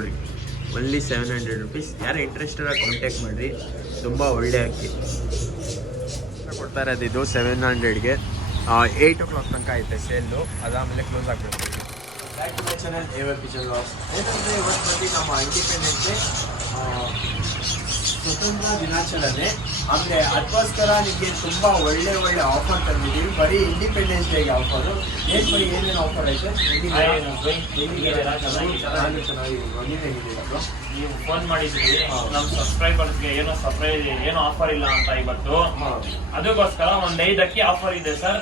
ನೋಡಿರಿ only 700 rupees. ಯಾರು interested contact ಮಾಡಿರಿ, ತುಂಬ ಒಳ್ಳೆ ಅಕ್ಕಿ ಕೊಡ್ತಾ ಇರೋದು. ಇದು 700ಗೆ 8 o'clock ತನಕ ಐತೆ ಸೇಲು, ಅದಾದಮೇಲೆ ಕ್ಲೋಸ್ ಆಗ್ಬಿಡುತ್ತೆ. Back to my channel AYP vlogs. ಏನಂದರೆ ಇವತ್ತು ಬಂದು ನಮ್ಮ ಇಂಡಿಪೆಂಡೆನ್ಸ್ ಡೇ, ಸ್ವತಂತ್ರ ದಿನಾಚರಣೆ. ಆಮೇಲೆ ಅದಕ್ಕೋಸ್ಕರ ನಿಮಗೆ ತುಂಬ ಒಳ್ಳೆ ಆಫರ್ ತಂದಿದ್ದೀವಿ. ಬರೀ ಇಂಡಿಪೆಂಡೆನ್ಸ್ ಡೇಗೆ ಆಫರು. ಏನೇನು ಆಫರ್ ಐತೆ? ನಾನು ಚೆನ್ನಾಗಿದ್ದೀನಿ. ನೀವು ಹೇಗಿದ್ದೀರಾ? ನೀವು ಫೋನ್ ಮಾಡಿದ್ರಿ ನಮ್ಮ ಸಬ್ಸ್ಕ್ರೈಬರ್ಸ್ಗೆ ಏನೋ ಆಫರ್ ಇಲ್ಲ ಅಂತ ಇವತ್ತು. ಅದಕ್ಕೋಸ್ಕರ ಒಂದು 5 ಅಕ್ಕಿ ಆಫರ್ ಇದೆ ಸರ್.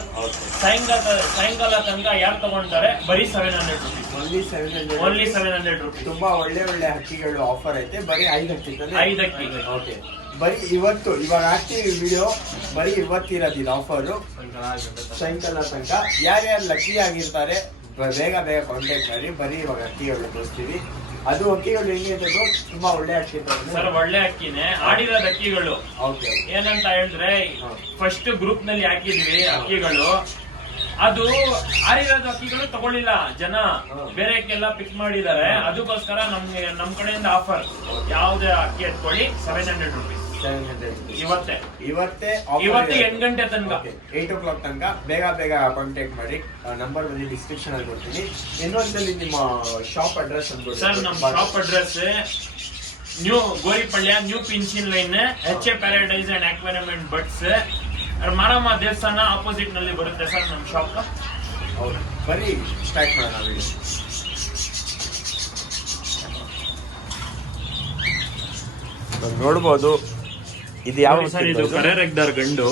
ಸಾಯಂಕಾಲ ತನಕ ಯಾರು ತಗೊಂತಾರೆ ಬರೀ 700 rupees. Only 700 rupees. ತುಂಬಾ ಒಳ್ಳೆ ಅಕ್ಕಿಗಳು ಆಫರ್ ಐತೆ. ಬರೀ 5 ಅಕ್ಕಿ. 5 ಅಕ್ಕಿ. ಓಕೆ, ಬರೀ ಇವಾಗ ಆಗ್ತೀವಿ ವಿಡಿಯೋ, ಬರೀ ಇವತ್ತಿರೋದಿಲ್ಲ ಆಫರು. ಸಾಯಂಕಾಲ ತನಕ ಯಾರ್ಯಾರು ಲಕ್ಕಿ ಆಗಿರ್ತಾರೆ ಬೇಗ ಕಾಂಟ್ಯಾಕ್ಟ್ ಮಾಡಿ. ಬರೀ ಇವಾಗ ಅಕ್ಕಿಗಳು ತೋರಿಸ್ತೀವಿ. ಅದು ಅಕ್ಕಿಗಳು ಹೆಂಗಿದೆ? ತುಂಬಾ ಒಳ್ಳೆ ಅಕ್ಕಿ ಸರ್, ಒಳ್ಳೆ ಅಕ್ಕಿನೇ. ಆಡಿರೋದ ಅಕ್ಕಿಗಳು ಏನಂತ ಹೇಳಿದ್ರೆ ಫಸ್ಟ್ ಗ್ರೂಪ್ ನಲ್ಲಿ ಹಾಕಿದ್ವಿ ಅಕ್ಕಿಗಳು. ಅದು ಆಡಿರೋದ ಅಕ್ಕಿಗಳು ತಗೊಳ್ಳಿಲ್ಲ ಜನ, ಬೇರೆಕ್ಕೆಲ್ಲ ಪಿಕ್ ಮಾಡಿದ್ದಾರೆ. ಅದಕ್ಕೋಸ್ಕರ ನಮ್ ಕಡೆಯಿಂದ ಆಫರ್, ಯಾವುದೇ ಅಕ್ಕಿ ಎತ್ಕೊಳ್ಳಿ 700 rupees. ಇವತ್ತೇ 8 ಗಂಟೆ ತನಕ, 8 o'clock ತನಕ ಬೇಗ ಕಾಂಟ್ಯಾಕ್ಟ್ ಮಾಡಿ. ನಂಬರ್ ಬಂದು ಡಿಸ್ಕ್ರಿಪ್ಷನ್ ಅಲ್ಲಿ ಕೊಡ್ತೀನಿ. ಇನ್ನೊಂದ್ಸಲಿ ನಿಮ್ಮ ಶಾಪ್ ಅಡ್ರೆಸ್ ಅನ್ಬೋದು ಸರ್. ನಮ್ಮ shop address new Goripalya, new ಪಿನ್ಸಿನ್ line, HA paradise and aquarium and birds, Maramma ದೇವಸ್ಥಾನ ಆಪೋಸಿಟ್ ನಲ್ಲಿ ಬರುತ್ತೆ ಸರ್ ನಮ್ಮ ಶಾಪ್. ಹೌದು, ಬರೀ ಸ್ಟಾರ್ಟ್ ಮಾಡೋಣ ವಿಡಿಯೋ. ನೋಡ್ಬೋದು ಇದು ಯಾವ ಸರ್, ಇದು ಕರೆ ರೆಗ್ದಾರ್ ಗಂಡು.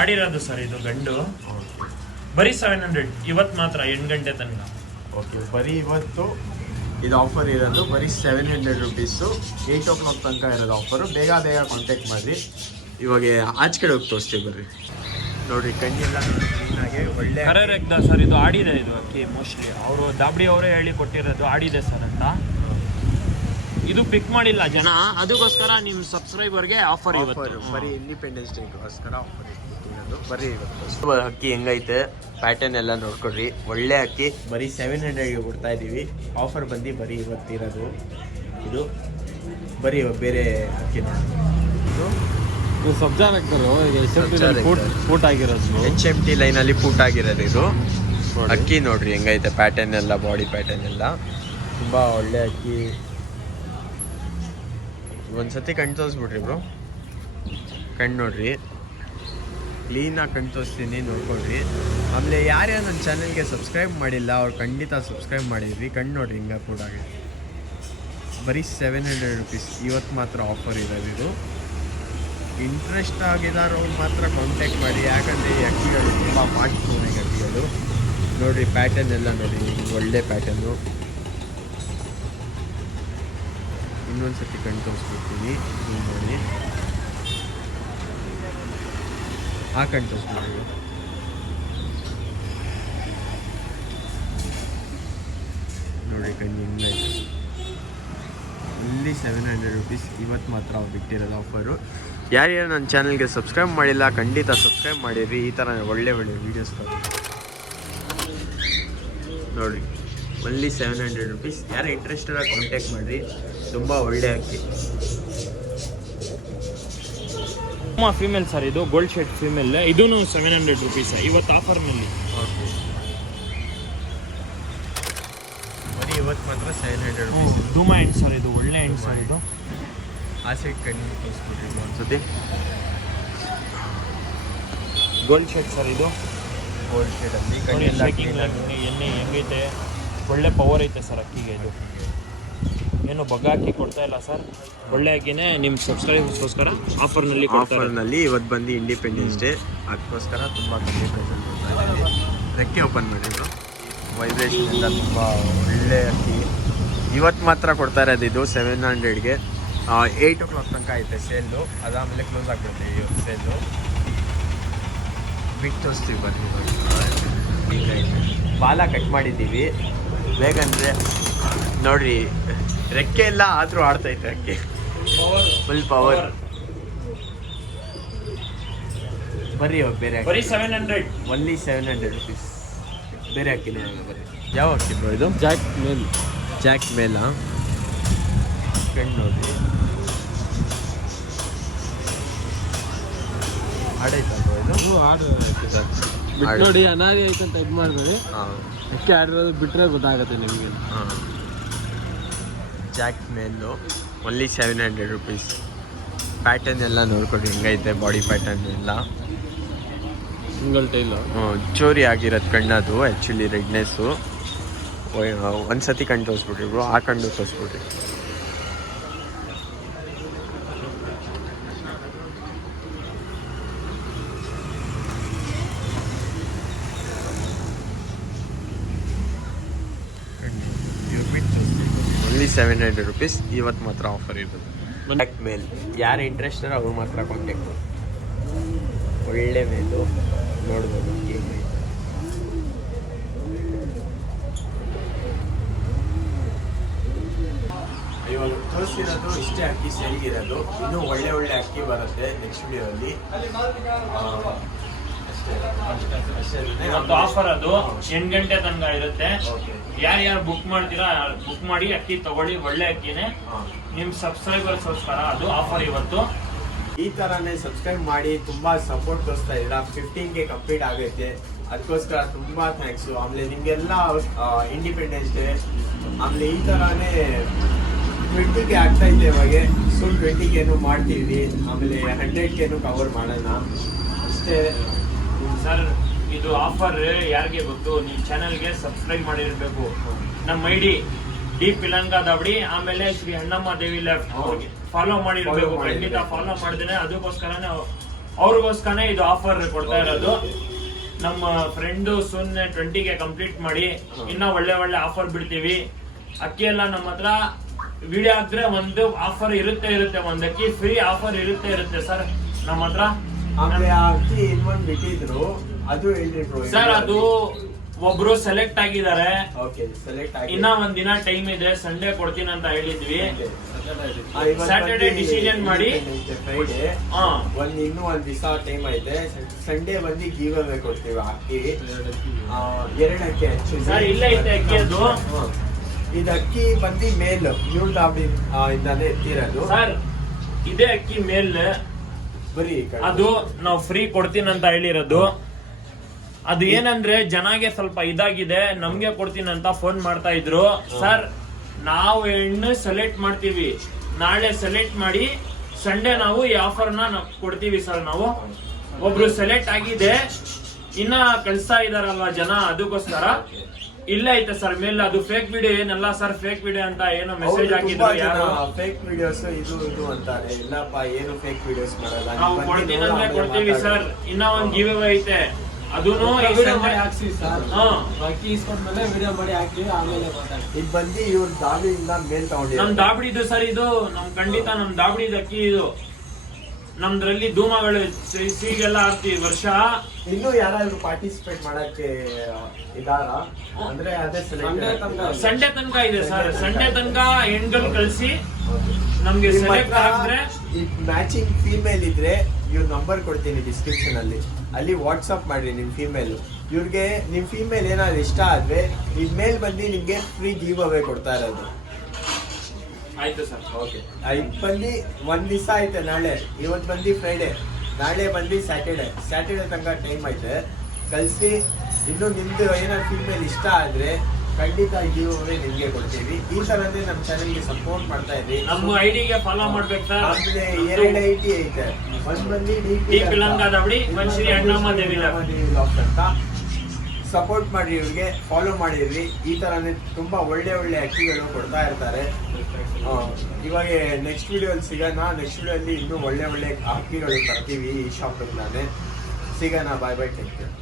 ಆಡಿರೋದು ಸರ್ ಇದು ಗಂಡು. ಬರೀ 700 ಇವತ್ತು ಮಾತ್ರ 8 ಗಂಟೆ ತನಕ. ಓಕೆ, ಬರೀ ಇವತ್ತು ಇದು ಆಫರ್ ಇರೋದು. ಬರೀ 700 rupees. 8 o'clock ತನಕ ಇರೋದು ಆಫರು. ಬೇಗ ಕಾಂಟ್ಯಾಕ್ಟ್ ಮಾಡಿ. ಇವಾಗ ಆಚೆ ಕಡೆ ಹೋಗಿ ತೋರಿಸ್ತೀವಿ ಬರ್ರಿ. ನೋಡ್ರಿ, ಕಣ್ಣೆಲ್ಲ ಕ್ಲೀನಾಗಿ ಒಳ್ಳೆ ಕರೆ ರೆಗ್ದಾರ್ ಸರ್. ಇದು ಆಡಿದೆ ಇದು ಅಕ್ಕಿ. ಮೋಸ್ಟ್ಲಿ ಅವರು ದಾಬಡಿ ಅವರೇ ಹೇಳಿ ಕೊಟ್ಟಿರೋದು ಆಡಿದೆ ಸರ್ ಅಂತ. ಇದು ಪಿಕ್ ಮಾಡಿಲ್ಲ ಜನ, ಅದಕ್ಕೋಸ್ಕರ ನಿಮ್ಮ ಸಬ್ಸ್ಕ್ರೈಬರ್ಗೆ ಆಫರ್. ಬರೀ ಇಂಡಿಪೆಂಡೆನ್ಸ್ ಡೇಗೋಸ್ಕರ ಆಫರ್ ಇರೋದು. ಬರೀ ಇವತ್ತು ಅಕ್ಕಿ ಹೆಂಗೈತೆ ಪ್ಯಾಟರ್ನ್ ಎಲ್ಲ ನೋಡ್ಕೊಡ್ರಿ. ಒಳ್ಳೆ ಅಕ್ಕಿ ಬರೀ 700ಗೆ ಕೊಡ್ತಾ ಇದ್ದೀವಿ. ಆಫರ್ ಬಂದು ಬರೀ ಇವತ್ತಿರೋದು. ಇದು ಬರೀ ಬೇರೆ ಅಕ್ಕಿ ಇದು ಸಬ್ಜಾ ಪೂಟ್ ಆಗಿರೋದು. HMT ಲೈನಲ್ಲಿ ಪೂಟ್ ಆಗಿರೋದು ಇದು ಅಕ್ಕಿ. ನೋಡ್ರಿ ಹೆಂಗೈತೆ ಪ್ಯಾಟರ್ನ್ ಎಲ್ಲ, ಬಾಡಿ ಪ್ಯಾಟರ್ನ್ ಎಲ್ಲ ತುಂಬ ಒಳ್ಳೆ ಅಕ್ಕಿ. ಒಂದ್ಸತಿ ಕಣ್ಣು ತೋರಿಸ್ಬಿಡ್ರಿ ಬ್ರೋ. ಕಣ್ಣು ನೋಡ್ರಿ, ಕ್ಲೀನಾಗಿ ಕಣ್ಣು ತೋರಿಸ್ತೀನಿ, ನೋಡ್ಕೊಳ್ರಿ. ಆಮೇಲೆ ಯಾರ್ಯಾರು ನನ್ನ ಚಾನಲ್ಗೆ ಸಬ್ಸ್ಕ್ರೈಬ್ ಮಾಡಿಲ್ಲ ಅವ್ರು ಖಂಡಿತ ಸಬ್ಸ್ಕ್ರೈಬ್ ಮಾಡಿದ್ವಿ. ಕಣ್ಣು ನೋಡ್ರಿ ಹಿಂಗೆ ಕೂಡ ಆಗಿದೆ. ಬರೀ 700 rupees ಇವತ್ತು ಮಾತ್ರ ಆಫರ್ ಇರೋದು. ಇದು ಇಂಟ್ರೆಸ್ಟ್ ಆಗಿದಾರೋ ಮಾತ್ರ ಕಾಂಟ್ಯಾಕ್ಟ್ ಮಾಡಿ. ಯಾಕಂದರೆ ಈ ಅಕ್ಕಿಗಳು ತುಂಬ ಮಾಡ್ತೀನಿ ಅಕ್ಕಿಗಳು. ನೋಡಿರಿ ಪ್ಯಾಟರ್ನ್ ಎಲ್ಲ ನೋಡಿ, ಒಳ್ಳೆ ಪ್ಯಾಟರ್ನು. ಇನ್ನೊಂದ್ಸತಿ ಕಣ್ಣು ತೋರಿಸ್ಬಿಡ್ತೀನಿ ನೋಡಿ. ಆ ಕಣ್ಣು ತೋರಿಸ್ಬಿಡ್ತೀವಿ. ನೋಡಿ ಕಣ್ಣು ಹೆಂಗಾಯ್ತು. ಇಲ್ಲಿ 700 rupees ಇವತ್ತು ಮಾತ್ರ ಅವ್ರು ಬಿಟ್ಟಿರೋದು ಆಫರು. ಯಾರ್ಯಾರು ನನ್ನ ಚಾನಲ್ಗೆ ಸಬ್ಸ್ಕ್ರೈಬ್ ಮಾಡಿಲ್ಲ ಖಂಡಿತ ಸಬ್ಸ್ಕ್ರೈಬ್ ಮಾಡಿರಿ. ಈ ಥರ ಒಳ್ಳೆ ವೀಡಿಯೋಸ್ ನೋಡಿರಿ. Only 700 rupees. ಯಾರು ಇಂಟ್ರೆಸ್ಟೆಡ್ ಕಾಂಟ್ಯಾಕ್ಟ್ ಮಾಡಿರಿ. ತುಂಬ ಒಳ್ಳೆ ಅಕ್ಕಿ. ಫೀಮೇಲ್ ಸರ್, ಇದು ಗೋಲ್ಡ್ ಶೇಡ್ ಫೀಮೇಲ್. ಇದೂ 700 rupees ಇವತ್ತು ಆಫರ್ನಲ್ಲಿ. ಓಕೆ, ಬರೀ ಇವತ್ತು ಮಾತ್ರ 700 rupees. ಧೂಮ ಎಂಡ್ ಸರ್, ಇದು ಒಳ್ಳೆ ಎಂಡ್ ಸರ್. ಇದು ಆ ಸೈಡ್ ಕಣ್ಣು ತೋರಿಸ್ಬಿಡ್ರಿ ಒಂದ್ಸತಿ. ಗೋಲ್ಡ್ ಶೇಡ್ ಸರ್, ಇದು ಗೋಲ್ಡ್ ಶೇಡಲ್ಲಿ ಎಣ್ಣೆ ಹೆಂಗೈತೆ, ಒಳ್ಳೆ ಪವರ್ ಐತೆ ಸರ್ ಅಕ್ಕಿಗೆ. ಇದು ಏನು ಬಗ್ಗ ಅಕ್ಕಿ ಕೊಡ್ತಾ ಇಲ್ಲ ಸರ್, ಒಳ್ಳೆ ಅಕ್ಕಿನೇ. ನಿಮ್ಮ ಸಬ್ಸ್ಕ್ರೈಬರ್ಸ್ಗೋಸ್ಕರ ಆಫರ್ನಲ್ಲಿ ಇವತ್ತು ಬಂದು ಇಂಡಿಪೆಂಡೆನ್ಸ್ ಡೇ, ಅದಕ್ಕೋಸ್ಕರ ತುಂಬ ಕಮ್ಮಿ ಪ್ರೈಸಲ್ಲಿ ಕೊಡ್ತಾ ಇದ್ದೀವಿ. ರೆಕ್ಕೆ ಓಪನ್ ಮಾಡಿದ್ರು. ವೈಬ್ರೇಷನ್ ಎಲ್ಲ ತುಂಬ ಒಳ್ಳೆ ಅಕ್ಕಿ. ಇವತ್ತು ಮಾತ್ರ ಕೊಡ್ತಾ ಇರೋದು ಇದು 700ಗೆ. 8 o'clock ತನಕ ಐತೆ ಸೇಲು, ಅದಾದಮೇಲೆ ಕ್ಲೋಸ್ ಆಗಿಬಿಡುತ್ತೆ ಇವತ್ತು ಸೇಲು. ಬಿಟ್ಟು ತೋರಿಸ್ತೀವಿ ಬನ್ನಿ. ಈಗ ಬಾಲ ಕಟ್ ಮಾಡಿದ್ದೀವಿ ಬೇಕಂದರೆ ನೋಡ್ರಿ. ರೆಕ್ಕೆ ಎಲ್ಲ ಆದರೂ ಆಡ್ತೈತೆ ಅಕ್ಕಿ, ಫುಲ್ ಪವರ್. ಬರ್ರಿ ಬೇರೆ ಬರೀ 700, ಓನ್ಲಿ 700 rupees. ಬೇರೆ ಅಕ್ಕಿನೇ ಬರೀ. ಯಾವ ಅಕ್ಕಿ ಬ್ರೋ ಇದು? ಜಾಕ್ ಮೇಲಾ? ಕಣ್ಣು ನೋಡಿ. ಆಡೈತಾ ಬ್ರೋ ಇದು? ಬಿಟ್ಟು ನೋಡಿ ಅನಾರಿ ಐತೆ ಅಂತ ಇದು ಮಾಡ್ಬೇಡಿ. ಅಕ್ಕಿ ಆಡಿರೋದು ಬಿಟ್ಟರೆ ಗೊತ್ತಾಗುತ್ತೆ ನಿಮಗೆ. ಜಾಕ್ ಮೇಲು ಓನ್ಲಿ 700 rupees. ಪ್ಯಾಟರ್ನ್ ಎಲ್ಲ ನೋಡ್ಕೊಂಡು ಹೆಂಗೈತೆ ಬಾಡಿ ಪ್ಯಾಟರ್ನ್ ಎಲ್ಲ. ಸಿಂಗಲ್ ಟೈಲು ಚೋರಿ ಆಗಿರೋದು ಕಣ್ಣದು ಆ್ಯಕ್ಚುಲಿ ರೆಡ್ನೆಸ್ಸು. ಒಂದ್ಸತಿ ಕಣ್ಣು ತೋರಿಸ್ಬಿಟ್ರಿ ಬ್ರೋ, ಆ ಕಣ್ಣು ತೋರಿಸ್ಬಿಟ್ರಿ. Only 700 rupees. ಇವತ್ತು ಮಾತ್ರ ಆಫರ್ ಇರೋದು. ಬ್ಲ್ಯಾಕ್ ಮೇಲ್ ಯಾರು ಇಂಟ್ರೆಸ್ಟ್ ಅವ್ರು ಮಾತ್ರ ಕಾಂಟ್ಯಾಕ್ಟ್. ಒಳ್ಳೆ ಮೇಲು ನೋಡ್ಬೋದು ಹೇಗೆ. ಇವಾಗ ತೋರಿಸಿರೋದು ಇಷ್ಟೇ ಅಕ್ಕಿ ಸೇಲ್ಗಿರೋದು. ಇನ್ನೂ ಒಳ್ಳೆ ಒಳ್ಳೆ ಅಕ್ಕಿ ಬರುತ್ತೆ ನೆಕ್ಸ್ಟ್ ವಿಡಿಯೋಲ್ಲಿ. ಒಂದು ಆಫರ್ ಅದು 8 ಗಂಟೆ ತನಕ ಇರುತ್ತೆ. ಯಾರ್ಯಾರು ಬುಕ್ ಮಾಡ್ತೀರಾ ಬುಕ್ ಮಾಡಿ ಅಕ್ಕಿ ತಗೊಳ್ಳಿ, ಒಳ್ಳೆ ಅಕ್ಕಿನೇ. ನಿಮ್ ಸಬ್ಸ್ಕ್ರೈಬರ್ಸ್ಗೋಸ್ಕರ ಅದು ಆಫರ್ ಇವತ್ತು. ಈ ಥರನೇ ಸಬ್ಸ್ಕ್ರೈಬ್ ಮಾಡಿ ತುಂಬ ಸಪೋರ್ಟ್ ತೋರಿಸ್ತಾ ಇದ್ದೀರಾ. 15K ಕಂಪ್ಲೀಟ್ ಆಗೈತೆ, ಅದಕ್ಕೋಸ್ಕರ ತುಂಬ ಥ್ಯಾಂಕ್ಸು. ಆಮೇಲೆ ನಿಮಗೆಲ್ಲ ಇಂಡಿಪೆಂಡೆನ್ಸ್ ಡೇ, ಆಮೇಲೆ ಈ ಥರನೇ 20K ಆಗ್ತಾ ಇದೆ ಇವಾಗ. ಸುಮ್ 20Kನೂ ಮಾಡ್ತೀವಿ, ಆಮೇಲೆ 100Kನೂ ಕವರ್ ಮಾಡೋಣ ಅಷ್ಟೇ ಸರ್. ಇದು ಆಫರ್ ಯಾರಿಗೆ ಗೊತ್ತು? ನಿಮ್ ಚಾನೆಲ್ಗೆ ಸಬ್ಸ್ಕ್ರೈಬ್ ಮಾಡಿರ್ಬೇಕು. ನಮ್ಮ ಐಡಿ ಡಿ ಪಿಲಂಗ ದಾವಡಿ, ಆಮೇಲೆ ಶ್ರೀ ಅಣ್ಣಮ್ಮ ದೇವಿ ಲೆಫ್ಟ್ ಫಾಲೋ ಮಾಡಿರ್ಬೇಕು. ಖಂಡಿತ ಫಾಲೋ ಮಾಡಿದ್ರೆ ಅದಕ್ಕೋಸ್ಕರನೇ ಅವ್ರಿಗೋಸ್ಕರನೇ ಇದು ಆಫರ್ ಕೊಡ್ತಾ ಇರೋದು. ನಮ್ಮ ಫ್ರೆಂಡು ಸುನ್ನೆ 20K ಕಂಪ್ಲೀಟ್ ಮಾಡಿ ಇನ್ನ ಒಳ್ಳೆ ಒಳ್ಳೆ ಆಫರ್ ಬಿಡ್ತೀವಿ. ಅಕ್ಕಿ ಎಲ್ಲ ನಮ್ಮ ಹತ್ರ ವಿಡಿಯೋ ಹಾಕಿದ್ರೆ ಒಂದು ಆಫರ್ ಇರುತ್ತೆ, ಒಂದ್ ಅಕ್ಕಿ ಫ್ರೀ ಆಫರ್ ಇರುತ್ತೆ ಸರ್ ನಮ್ಮ ಹತ್ರ. ಆಮೇಲೆ ಆ ಅಕ್ಕಿ ಇನ್ನೊಂದು ಬಿಟ್ಟಿದ್ರು, ಅದು ಹೇಳಿದ್ರು ಸರ್. ಅದು ಒಬ್ರು ಸೆಲೆಕ್ಟ್ ಆಗಿದ್ದಾರೆ. ಇನ್ನ ಒಂದ್ ದಿನ ಟೈಮ್ ಇದೆ, ಸಂಡೇ ಕೊಡ್ತೀನಿ ಅಂತ ಹೇಳಿದ್ವಿ. ಸ್ಯಾಟರ್ಡೆ ಡಿಸಿಷನ್ ಮಾಡಿ ಫ್ರೈಡೆ ಇನ್ನೂ ಒಂದ್ ದಿವಸ ಟೈಮ್ ಐತೆ. ಸಂಡೇ ಬಂದು ಗಿವ್ ಅವೇ ಕೊಡ್ತೀವಿ ಅಕ್ಕಿ. 2 ಅಕ್ಕಿ ಸರ್ ಇಲ್ಲ ಐತೆ ಅಕ್ಕಿ. ಅದು ಇದು ಅಕ್ಕಿ ಬಂದು ಮೇಲ್ ನ್ಯೂ ದಾವಡಿ ಇಂದಾನೆ ಎತ್ತಿರೋದು ಸರ್. ಇದೇ ಅಕ್ಕಿ ಮೇಲ್ ಬರೀ ಅದು ನಾವು ಫ್ರೀ ಕೊಡ್ತೀನಿ ಅಂತ ಹೇಳಿರೋದು. ಅದು ಏನಂದ್ರೆ ಜನಗೆ ಸ್ವಲ್ಪ ಇದಾಗಿದೆ, ನಮ್ಗೆ ಕೊಡ್ತೀನಿ ಅಂತ ಫೋನ್ ಮಾಡ್ತಾ ಇದ್ರು. ಸರ್ ನಾವು ಹೆಣ್ಣು ಸೆಲೆಕ್ಟ್ ಮಾಡ್ತೀವಿ, ನಾಳೆ ಸೆಲೆಕ್ಟ್ ಮಾಡಿ ಸಂಡೇ ನಾವು ಈ ಆಫರ್ನ ಕೊಡ್ತೀವಿ ಸರ್. ನಾವು ಒಬ್ರು ಸೆಲೆಕ್ಟ್ ಆಗಿದೆ, ಇನ್ನ ಕಳಿಸ್ತಾ ಇದಾರಲ್ವಾ ಜನ, ಅದಕ್ಕೋಸ್ಕರ ಇಲ್ಲೇ ಐತೆ ಸರ್ ಮೇಲೆ. ಅದು ಫೇಕ್ ವಿಡಿಯೋ ಏನಲ್ಲ ಸರ್, ಫೇಕ್ ವಿಡಿಯೋ ಅಂತ ಏನೋ ಮೆಸೇಜ್ ಹಾಕಿದ್ರು ಯಾರು. ಫೇಕ್ ವಿಡಿಯೋಸ್ ಇದು ಅಂತಾರೆ. ಇಲ್ಲಪ್ಪ, ಏನು ಫೇಕ್ ವಿಡಿಯೋಸ್ ಮಾಡಲ್ಲ, ನಾವು ಕೊಡ್ತೀನಿ ಅಂದ್ರೆ ಕೊಡ್ತೀವಿ ಸರ್. ಇನ್ನ ಒಂದ್ ಗಿವ್ ಅವೇ ಐತೆ, ಅದೂನು ಹಾಕ್ಸಿ ಸರ್. ಅಕ್ಕಿ ಇಸ್ಕೊಂಡ್ಮೇಲೆ ವಿಡಿಯೋ ಮಾಡಿ ಹಾಕಿ, ಆಮೇಲೆ ಇದು ಬಂದು ಇವ್ರ ದಾವಡಿಯಿಂದ ಮೇಲ್ ತಗೊಂಡಿದ್ದಾರೆ. ನಮ್ ದಾಬಡಿದು ಸರ್ ಇದು. ನಮ್ ಖಂಡಿತ ನಮ್ ದಾಬಡಿದ ಅಕ್ಕಿ ಇದು. ನಮ್ದ್ರಲ್ಲಿ ಧೂಮಗಳು ಸಿಗೆಲ್ಲ ಆಡ್ತೀವಿ ವರ್ಷ. ಇನ್ನು ಯಾರಾದ್ರೂ ಪಾರ್ಟಿಸಿಪೇಟ್ ಮಾಡಕ್ಕೆ ಇದಾರ ಅಂದ್ರೆ ಅದೇ ಸಂಡೇ ತನಕ ಇದೆ ಸರ್. ಸಂಡೇ ತನಕ ಹೆಣ್ಗಳು ಕಳಿಸಿ ನಮ್ಗೆ ಸೆಲೆಕ್ಟ್ ಆಗಿದ್ರೆ ಮ್ಯಾಚಿಂಗ್ ಫೀಮೇಲ್ ಇದ್ರೆ ಇವ್ರ ನಂಬರ್ ಕೊಡ್ತೀನಿ ಡಿಸ್ಕ್ರಿಪ್ಷನ್ ಅಲ್ಲಿ, ಅಲ್ಲಿ ವಾಟ್ಸ್ಆಪ್ ಮಾಡ್ರಿ ನಿಮ್ ಫೀಮೇಲ್. ಇವ್ರಿಗೆ ನಿಮ್ ಫೀಮೇಲ್ ಏನಾದ್ರು ಇಷ್ಟ ಆದ್ರೆ ಈ ಮೇಲ್ ಬಂದು ನಿಮ್ಗೆ ಫ್ರೀ ಗಿವ್ ಅವೇ ಕೊಡ್ತಾ ಇರೋದು. ಆಯ್ತು ಸರ್. ಓಕೆ, ಬಂದು ಒಂದ್ ದಿವಸ ಐತೆ. ನಾಳೆ ಇವತ್ತು ಬಂದು ಫ್ರೈಡೆ, ನಾಳೆ ಬಂದು ಸ್ಯಾಟರ್ಡೆ ತನಕ ಟೈಮ್ ಐತೆ. ಕಳಿಸಿ. ಇನ್ನು ನಿಮ್ದು ಏನಾದ್ರು ಫೀಮೇಲ್ ಇಷ್ಟ ಆದ್ರೆ ಖಂಡಿತ ಗಿವ್ ಅವೇ ನಿಮ್ಗೆ ಕೊಡ್ತೀವಿ. ಈ ತರನೇ ನಮ್ಮ ಚಾನೆಲ್ಗೆ ಸಪೋರ್ಟ್ ಮಾಡ್ತಾ ಇದ್ರಿ. ನಮ್ಮ ಐಡಿಗೆ ಫಾಲೋ ಮಾಡ್ಬೇಕು ಸರ್. ಆಮೇಲೆ 2 ಐಡಿ ಐತೆ. ಒಂದ್ ಬಂದು ಡಿ ಪಿಲಂಗ ದಾವಡಿ, ಒಂದ್ ಶ್ರೀ ಅಣ್ಣಮ್ಮ ದೇವಿ ಲಾಫ್ಟ್ ಅಂತ. ಸಪೋರ್ಟ್ ಮಾಡಿ, ಇವ್ರಿಗೆ ಫಾಲೋ ಮಾಡಿರ್ರಿ. ಈ ತರನೇ ತುಂಬಾ ಒಳ್ಳೆ ಒಳ್ಳೆ ಅಕ್ಕಿಗಳು ಕೊಡ್ತಾ ಇರ್ತಾರೆ. ಇವಾಗ ನೆಕ್ಸ್ಟ್ ವಿಡಿಯೋಲ್ಲಿ ಸಿಗೋಣ. ನೆಕ್ಸ್ಟ್ ವಿಡಿಯೋಲ್ಲಿ ಇನ್ನೂ ಒಳ್ಳೆ ಒಳ್ಳೆ ಅಕ್ಕಿಗಳು ತರ್ತೀವಿ ಈ ಶಾಪಿಂದಾನೆ. ಸಿಗೋಣ. Bye take care.